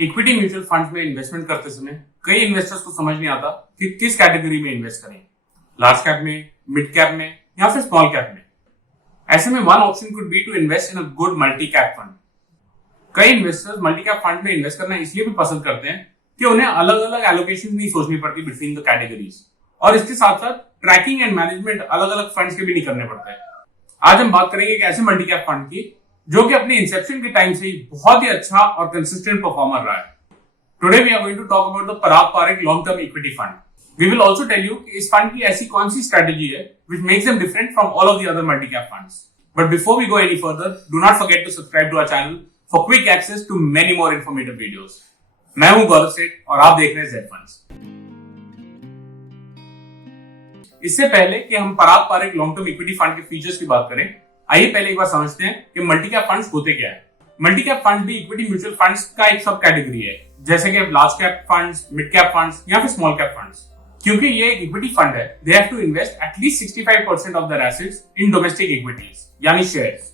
Equity mutual fund में investment करते समय कई इन्वेस्टर्स को समझ नहीं आता कि किस कैटेगरी में इन्वेस्ट करें, लार्ज कैप में, मिड कैप में या फिर स्मॉल कैप में। ऐसे में one option could be to invest in a good multi cap fund. कई इन्वेस्टर्स मल्टी कैप फंड में इन्वेस्ट करना इसलिए भी पसंद करते हैं कि उन्हें अलग अलग एलोकेशन नहीं सोचनी पड़ती बिटवीन द कैटेगरीज, और इसके साथ साथ ट्रैकिंग एंड मैनेजमेंट अलग अलग फंड्स के भी नहीं करने पड़ते हैं। आज हम बात करेंगे एक ऐसे मल्टी कैप फंड की जो कि अपने इंसेप्शन के टाइम से ही बहुत ही अच्छा और कंसिस्टेंट परफॉर्मर रहा है। Today we are going to talk about the Parag Parekh long term equity fund. We will also tell you कि इस फंड की ऐसी कौन सी स्ट्रेटजी है which makes them different from all of the other multi cap funds. But before we go any further, do not forget to subscribe to our channel for quick access to many more informative videos. मैं हूं गौरव सेठ और आप देख रहे हैं Z funds. इससे पहले कि हम Parag Parekh long term equity fund के फीचर्स की बात करें, आइए पहले एक बार समझते हैं कि मल्टी कैप फंड्स होते क्या है। मल्टी कैप फंड भी इक्विटी म्यूचुअल फंड्स का एक सब कैटेगरी है, जैसे कि large cap funds, mid cap funds या फिर स्मॉल कैप फंड्स। क्योंकि ये एक इक्विटी फंड है, they have to invest at least 65% of their assets in domestic equities यानी शेयर्स।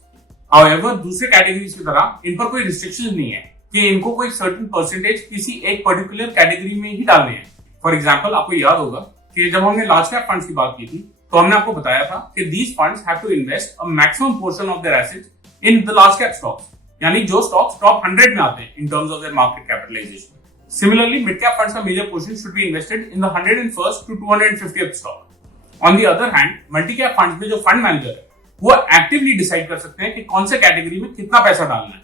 हाउएवर दूसरे कैटेगरीज की तरह इन पर कोई रिस्ट्रिक्शंस नहीं है कि इनको कोई सर्टेन परसेंटेज किसी एक पर्टिकुलर कैटेगरी में ही डालने हैं। फॉर एग्जांपल, आपको याद होगा कि जब हमने लार्ज कैप फंड्स की बात की थी तो हमने आपको बताया था कि these funds have to invest a maximum portion of their assets in the large cap stocks, यानी जो स्टॉक्स टॉप 100 में आते हैं in terms of their market capitalisation. Similarly, mid-cap funds का major portion should be invested in the 101st to 250th stock. On the other hand, multi-cap funds में जो fund manager है, वो actively decide कर सकते हैं कि कौन से कैटेगरी में कितना पैसा डालना है।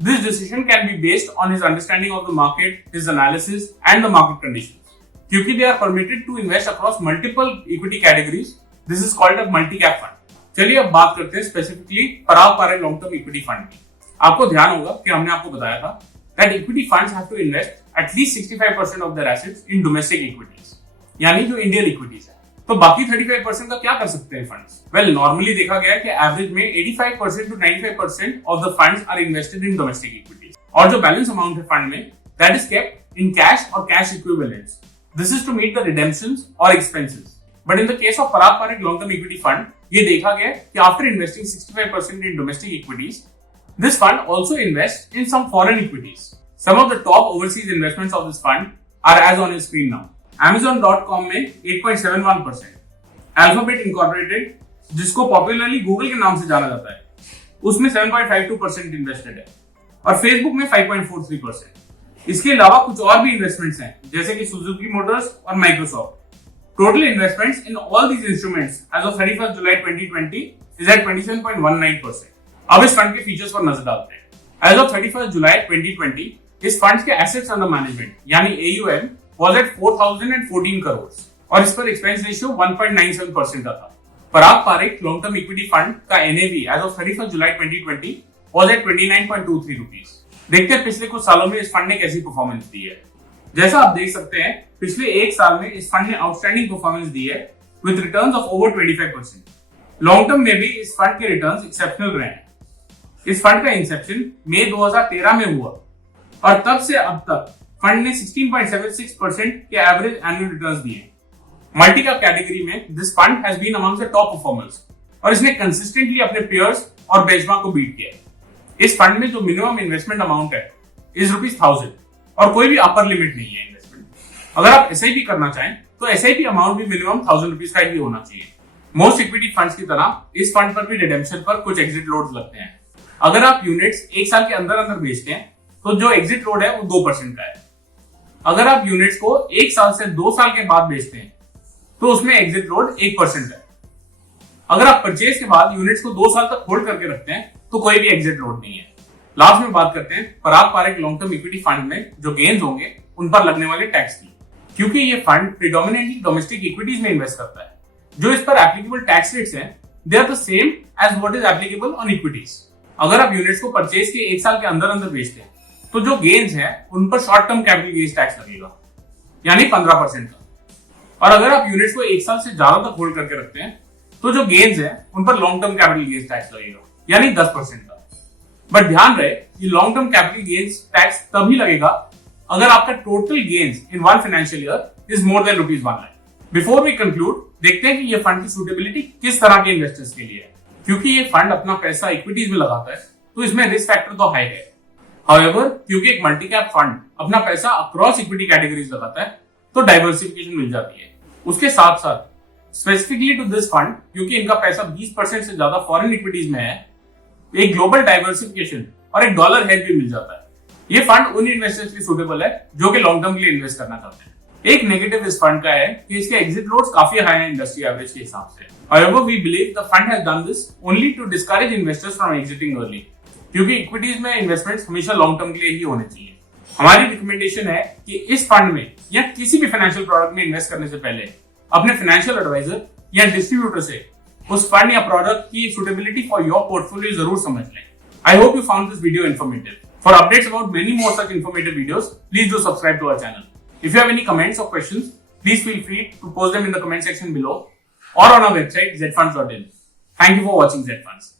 This decision can be based on his understanding of the market, his analysis, and the market conditions. क्योंकि they are permitted to invest across multiple equity categories, this is called a multi-cap fund. चलिए अब बात करते हैं specifically पराग Parekh long term equity fund की। आपको ध्यान होगा कि हमने आपको बताया था that equity funds have to invest at least 65% of their assets in domestic equities, यानी जो इंडियन इक्विटीज है। तो बाकी 35% का क्या कर सकते हैं फंड्स? वेल, नॉर्मली देखा गया है कि एवरेज में 85% to 95% of the funds are invested in domestic equities, और जो बैलेंस अमाउंट है फंड में that is kept in cash और cash equivalents. This is to meet the redemptions और expenses. But in the case of Parag Parekh long term equity fund, ये देखा गया कि after investing 65% in domestic equities, this fund also invests in some foreign equities. Some of the top overseas investments of this fund are as on your screen now. Amazon.com में 8.71%, Alphabet Incorporated, जिसको popularly Google के नाम से जाना जाता है, उसमें 7.52% invested है, और Facebook में 5.43%। इसके अलावा कुछ और भी इन्वेस्टमेंट्स हैं, जैसे कि सुजुकी मोटर्स और Microsoft. Total investments in all these instruments as of 31 July 2020 is at 27.19%। अब इस फंड के फीचर्स पर नजर डालते हैं। एज ऑफ 31 जुलाई 2020 इस फंड के एसेट्स अंडर मैनेजमेंट यानी AUM वाज एट 4014 करोड़, और इस पर एक्सपेंस रेशियो 1.97% का था। Parag Parekh long term equity fund का NAV as of 31 July 2020 was at 29.23 rupees. देखते हैं पिछले कुछ सालों में इस फंड ने कैसी परफॉर्मेंस दी है। जैसा आप देख सकते हैं, पिछले एक साल में इस फंड ने आउटस्टैंडिंग परफॉर्मेंस दी है with returns of over 25%। Long term में भी इस फंड के रिटर्न्स एक्सेप्शनल रहे हैं। इस फंड का इंसेप्शन मई 2013 में हुआ, और तब से अब तक फंड ने 16.76% के एवरेज एनुअल रिटर्न्स दिए। मल्टी कैप कैटेगरी में this fund has been among the top performers, और इसने कंसिस्टेंटली अपने पेयर्स और बेंचमार्क को बीट किया। इस फंड में जो मिनिमम इन्वेस्टमेंट अमाउंट है इज ₹1000, और कोई भी अपर लिमिट नहीं है इन्वेस्टमेंट। अगर आप SIP करना चाहें तो SIP अमाउंट भी मिनिमम ₹1000 का ही होना चाहिए। मोस्ट इक्विटी फंड्स की तरह इस फंड पर भी रिडेम्पशन पर कुछ एग्जिट लोड्स लगते हैं। अगर आप यूनिट्स एक साल के अंदर अंदर बेचते हैं तो जो एग्जिट लोड है वो 2% का है। अगर आप यूनिट्स को 1 साल से 2 साल के बाद बेचते हैं तो उसमें एग्जिट लोड 1% है। अगर आप परचेज के बाद यूनिट्स को 2 साल तक होल्ड करके रखते हैं तो कोई भी एग्जिट लोड नहीं है। लास्ट में बात करते हैं Parag Parekh long term equity fund में जो गेन्स होंगे उन पर लगने वाले टैक्स की। क्योंकि ये फंड प्रिडोमिनेटली डोमेस्टिक इक्विटीज में इन्वेस्ट करता है, जो इस पर एप्लीकेबल टैक्स रेट्स हैं they are the same as what is applicable on equities. अगर आप यूनिट्स को परचेज के 1 साल के अंदर अंदर बेचते हैं तो जो गेन्स है उन पर short term capital gains tax लगेगा, यानी 15% का। और अगर आप यूनिट्स को 1 साल से ज्यादा तक होल्ड करके रखते हैं तो जो गेन्स है उन पर long term capital gains tax लगेगा, यानी 10% का। बट ध्यान रहे कि long term capital gains tax तभी लगेगा अगर आपका total gains in one financial year is more than ₹1 lakh. Before we conclude, देखते हैं कि ये फंड की सूटेबिलिटी किस तरह के इन्वेस्टर्स के लिए है। क्योंकि ये फंड अपना पैसा इक्विटीज में लगाता है तो इसमें रिस्क फैक्टर तो हाई है। हाउएवर, क्योंकि एक मल्टी कैप फंड अपना पैसा अक्रॉस इक्विटी कैटेगरीज लगाता है, तो डाइवर्सिफिकेशन मिल जाती है। उसके साथ साथ स्पेसिफिकली टू दिस फंड, क्योंकि इनका पैसा 20% से ज्यादा फॉरेन इक्विटीज में है, एक ग्लोबल डाइवर्सिफिकेशन और एक डॉलर हेज भी मिल जाता है। ये फंड उन इन्वेस्टर्स के लिए सूटेबल है जो कि लॉन्ग टर्म के लिए इन्वेस्ट करना चाहते हैं। एक नेगेटिव इस फंड का है कि इसके एग्जिट लोड्स काफी हाई हैं इंडस्ट्री एवरेज के हिसाब से। However, we believe the fund has done this only to discourage investors from exiting early, क्योंकि इक्विटीज में इन्वेस्टमेंट्स हमेशा लॉन्ग टर्म के लिए ही होने चाहिए। हमारी रिकमेंडेशन है कि इस फंड में या किसी भी फाइनेंशियल प्रोडक्ट में इन्वेस्ट करने से पहले अपने फाइनेंशियल एडवाइजर या डिस्ट्रीब्यूटर से उस फंड या प्रोडक्ट की सुटेबिलिटी फॉर योर पोर्टफोलियो जरूर समझ लें। I hope you found this video informative. For updates about many more such informative videos, please do subscribe to our channel. If you have any comments or questions, please feel free to post them in the comment section below or on our website zfunds.in. Thank you for watching ZFunds.